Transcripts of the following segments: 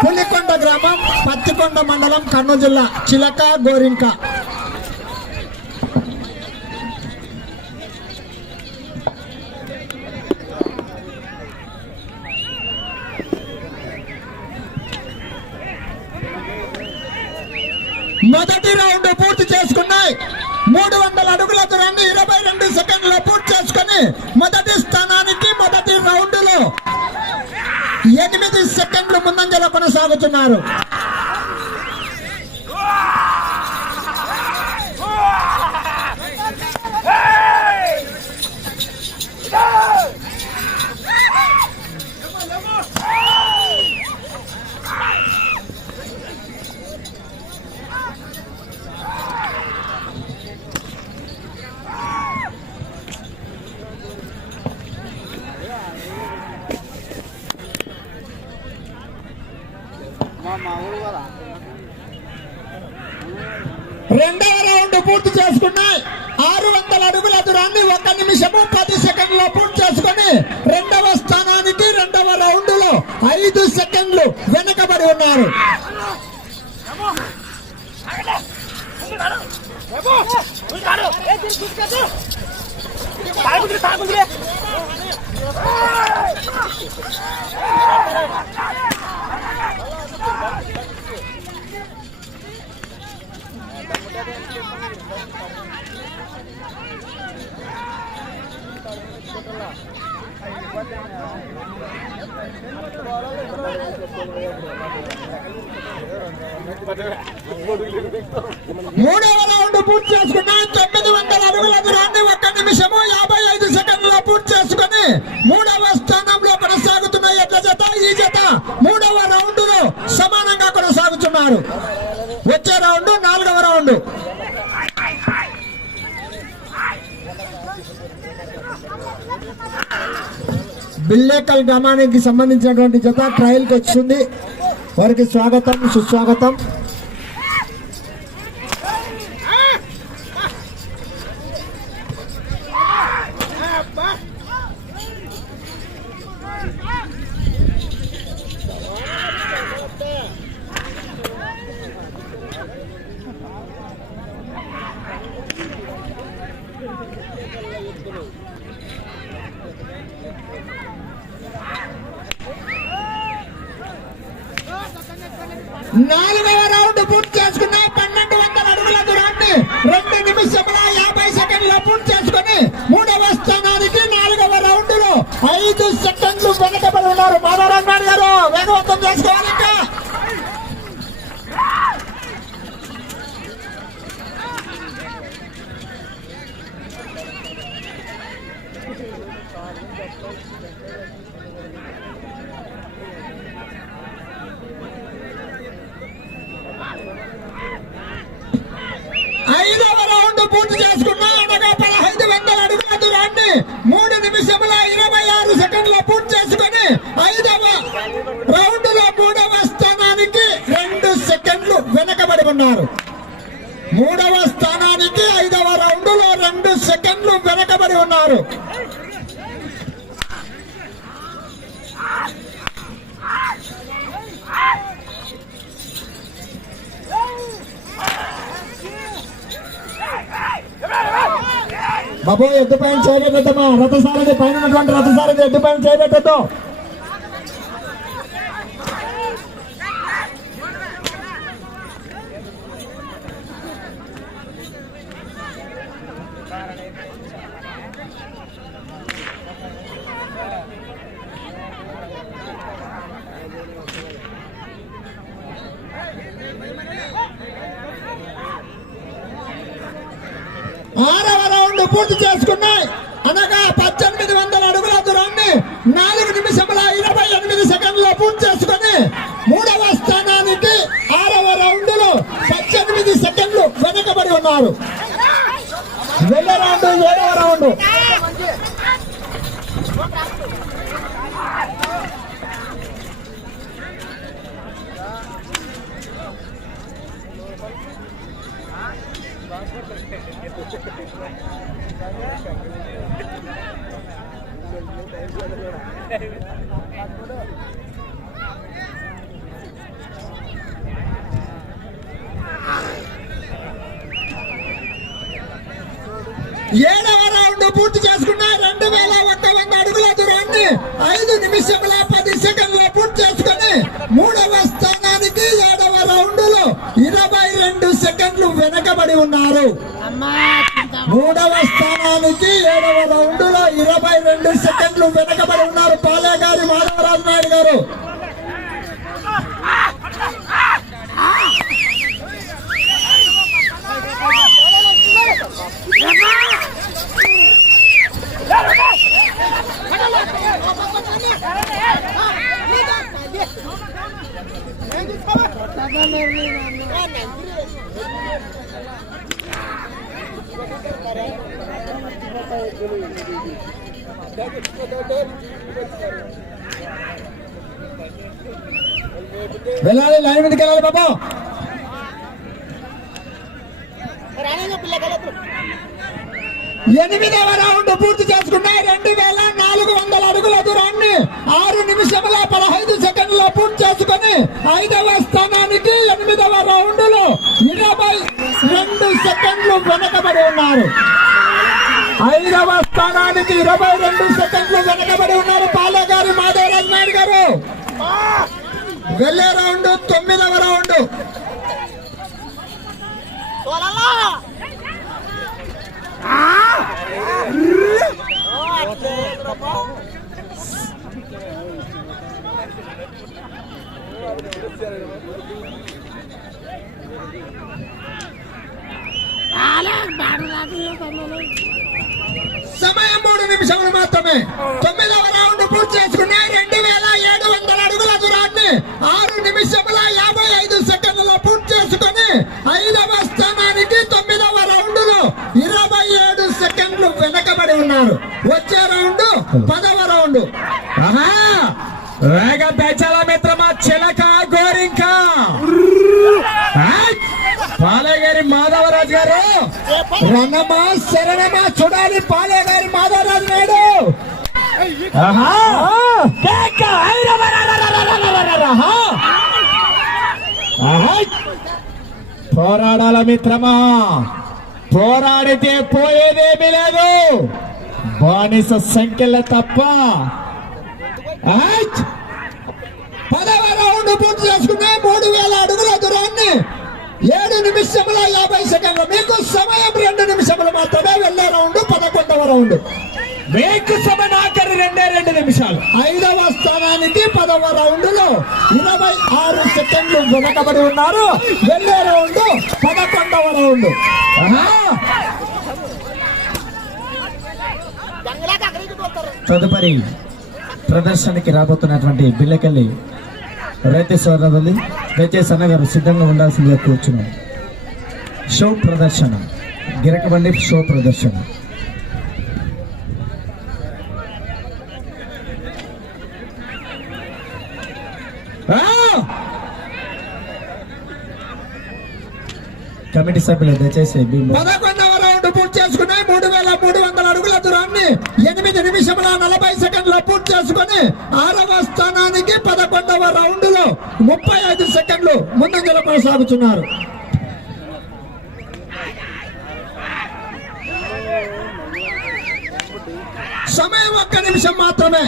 పులికొండ గ్రామం పత్తికొండ మండలం కర్నూలు జిల్లా చిలక గోరింక. మొదటి రౌండ్ పూర్తి చేసుకున్నాయి మూడు వందల అడుగుల దూరాన్ని ఇరవై రెండు సెకండ్లో పూర్తి చేసుకుని మొదటి స్థానానికి మొదటి రౌండ్లో ఎనిమిది సెకండ్లు ముందంజలో కొనసాగుతున్నారు. రెండవ రౌండ్ పూర్తి చేసుకున్నాయి ఆరు వందల అడుగుల దూరాన్ని ఒక నిమిషము పది సెకండ్ల పూర్తి చేసుకుని రెండవ స్థానానికి రెండవ రౌండ్లో ఐదు సెకండ్లు వెనకబడి ఉన్నారు. మూడవ రౌండ్ పూర్తి చేసుకున్న తొమ్మిది వందల అడుగుల దూరాన్ని ఒక్క నిమిషము యాభై ఐదు సెకండ్ల పూర్తి చేసుకుని మూడవ స్థానంలో కొనసాగుతున్న ఎట్ల జత ఈ జత మూడవ రౌండ్లో సమానంగా కొనసాగుతున్నారు. వచ్చే రౌండ్ నాలుగవ రౌండ్. బిల్లేకల్ గ్రామానికి సంబంధించినటువంటి జత ట్రయల్కి వచ్చింది. వారికి స్వాగతం సుస్వాగతం నాలుగవ రౌండ్ పూర్తి చేసుకున్న పన్నెండు వందల అడుగుల దూరాన్ని రెండు నిమిషముల యాభై సెకండ్ల పూర్తి చేసుకుని మూడవ స్థానానికి నాలుగవ రౌండ్లో ఐదు సెకండ్లు వెనకబడి ఉన్నారు. మాధవరావు గారు వేగవంతం చేసుకోవాలి ఇంకా ఐదవ రౌండ్ పూర్తి చేసుకున్నా అనగా పదహైదు వందల అడుగుల దూరాన్ని మూడు నిమిషముల ఇరవై ఆరు సెకండ్ల పూర్తి చేసుకుని ఐదవ రౌండ్లో మూడవ స్థానానికి రెండు సెకండ్లు వెనకబడి ఉన్నారు. మూడవ స్థానానికి ఐదవ రౌండ్లో రెండు సెకండ్లు వెనకబడి ఉన్నారు. బాబు ఎద్దు పైన చేయబెట్టద్దమ్మా రథసారథి పైన ఉన్నటువంటి రథసారథి ఎద్దు పైన చేయబెట్టద్దు ఆరవ రౌండ్ పూర్తి చేసుకున్నాయి. అనగా పద్దెనిమిది వందల అడుగుల దూరాన్ని నాలుగు నిమిషముల ఇరవై ఎనిమిది సెకండ్ల పూర్తి చేసుకుని మూడవ స్థానానికి ఆరవ రౌండ్లో పద్దెనిమిది సెకండ్లు వెనకబడి ఉన్నారు. వెళ్ళే రౌండ్ ఏడవ రౌండ్. ఏడవ రౌండ్ పూర్తి చేసుకున్న రెండు వేల ఒక్క వంద అడుగుల దూరాన్ని ఐదు నిమిషముల పది సెకండ్ల పూర్తి చేసుకుని మూడవ స్థానానికి ఏడవ రౌండ్లో ఇరవై రెండు సెకండ్లు వెనకబడి ఉన్నారు. మూడవ స్థానానికి ఏడవ రౌండ్లో ఇరవై రెండు సెకండ్లు వెనకబడి ఉన్నారు. పాలే గారి మాధవరాజు నాయుడు గారు. వెళ్ళాలి లైన్ మీదకి వెళ్ళాలి బాబా పిల్ల ఎనిమిదవ రౌండ్ పూర్తి చేసుకున్నాయి రెండు వేల నాలుగు వందల అడుగుల దూరాన్ని ఆరు నిమిషముల పదహైదు సెకండ్ల పూర్తి చేసుకుని ఐదవ స్థానానికి ఎనిమిదవ రౌండ్లో ఇరవై రెండు సెకండ్లు వెనకబడి ఉన్నారు. ఐదవ స్థానానికి ఇరవై రెండు సెకండ్లు వెనకబడి ఉన్నారు పాలగారు మాధవరాజు నాయుడు గారు. వెళ్ళే రౌండ్ తొమ్మిదవ రౌండ్. సమయం మూడు నిమిషములు మాత్రమే. తొమ్మిదవ రౌండ్ పూర్తి చేసుకున్నాయి రెండు వేల ఏడు వందల అడుగుల దూరాన్ని ఆరు నిమిషముల యాభై ఐదు సెకండ్ల పూర్తి చేసుకుని ఐదవ పాయింట్లు వెనకబడి ఉన్నారు. వచ్చే రౌండ్ పదవ రౌండ్. ఆహా! వేగ మిత్రమా చిలక గోరింక. పాలేగారి మాధవరాజు గారు రణమా శరణమా చూడాలి పాలేగారి మాధవరాజు నాయుడు. పోరాడాల మిత్రమా పోరాడితే పోయేదేమీ లేదు. బానిస సంఖ్యల తప్ప. ఆయ్! పదవ రౌండ్ పూర్తి చేసుకునే మూడు వేల అడుగుల దూరాన్ని ఏడు నిమిషముల యాభై సెకండ్లు. మీకు సమయం రెండు నిమిషములు మాత్రమే వెళ్ళే రౌండ్ పదకొండవ రౌండ్. మీకు సమయం ఆఖరి రెండే రెండు నిమిషాలు. ఐదవ స్థానానికి పదవ రౌండ్లో ఇరవై ఆరు సెకండ్లు వెనకబడి ఉన్నారు. వెళ్ళే రౌండ్ పదకొండవ రౌండ్! తదుపరి ప్రదర్శనకి రాబోతున్నటువంటి బిల్లకెళ్ళి రైతు సోదరులు దయచేసి అన్నగారు సిద్ధంగా ఉండాల్సిందిగా కూర్చున్నాం. షో ప్రదర్శన. గిరకబండి షో ప్రదర్శన. కమిటీ సభ్యులు దయచేసి పదకొండవ రౌండ్ పూర్తి చేసుకుని మూడు వేల మూడు వందల అడుగుల దూరాన్ని ఎనిమిది నిమిషముల నలభై సెకండ్ల పూర్తి చేసుకుని ఆరవ స్థానానికి పదకొండవ రౌండ్లో ముప్పై ఐదు సెకండ్లు ముందంజల కొనసాగుతున్నారు సమయం ఒక్క నిమిషం మాత్రమే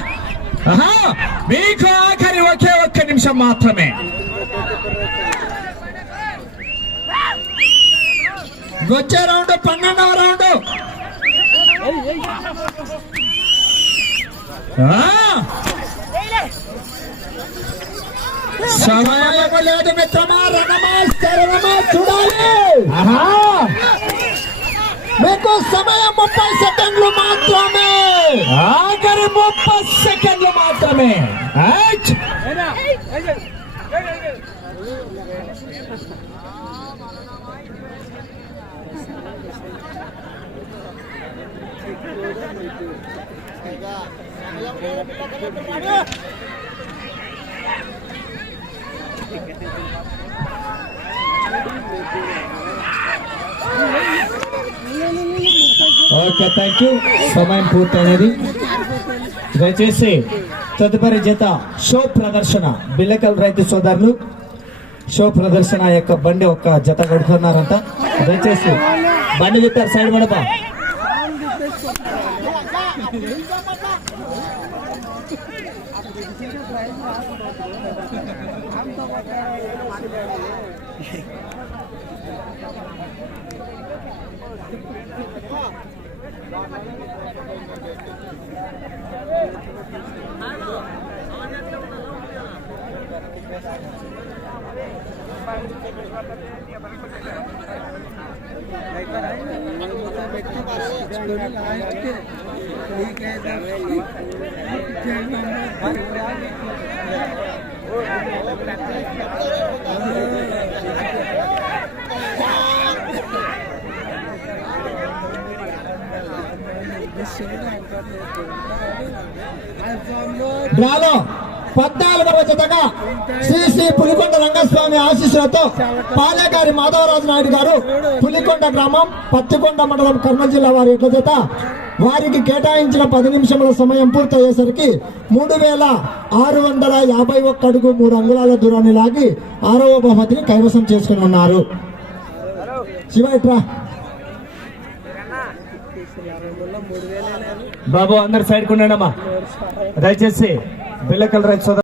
ఆహా! మీకు ఆఖరి ఒకే ఒక్క నిమిషం మాత్రమే వచ్చే రౌండ్ పన్నెండవ రౌండ్! సమయం లేదు మిత్రమా రణమా శరణమా చూడాలి! మీకు సమయం ముప్పై సెకండ్లు మాత్రమే. ఆఖరి ముప్పై సెకండ్లు మాత్రమే. ఓకే థ్యాంక్ యూ సమయం పూర్తయినది. దయచేసి తదుపరి జత షో ప్రదర్శన బిల్లకల్ రైతు సోదరులు. షో ప్రదర్శన యొక్క బండి ఒక జత కడుతున్నారంట. దయచేసి బండి చెప్తారు సైడ్ మడప Bravo! పద్నాలుగవ జతగా శ్రీ శ్రీ పులికొండ రంగస్వామి ఆశీస్సులతో పాలేకారి మాధవరాజు నాయుడు గారు పులికొండ గ్రామం పత్తికొండ మండలం కర్నూలు జిల్లా వారి యొక్క జత వారికి కేటాయించిన పది నిమిషముల సమయం పూర్తయ్యేసరికి మూడు వేల ఆరు వందల యాభై ఒక్క అడుగు మూడు అంగుళాల దూరాన్ని లాగి ఆరవ బహుమతిని కైవసం చేసుకుని ఉన్నారు. శివట్రా బాబు అందరు సైడ్ కుండండి దయచేసి బిల్లకల్ రైతు సోదరు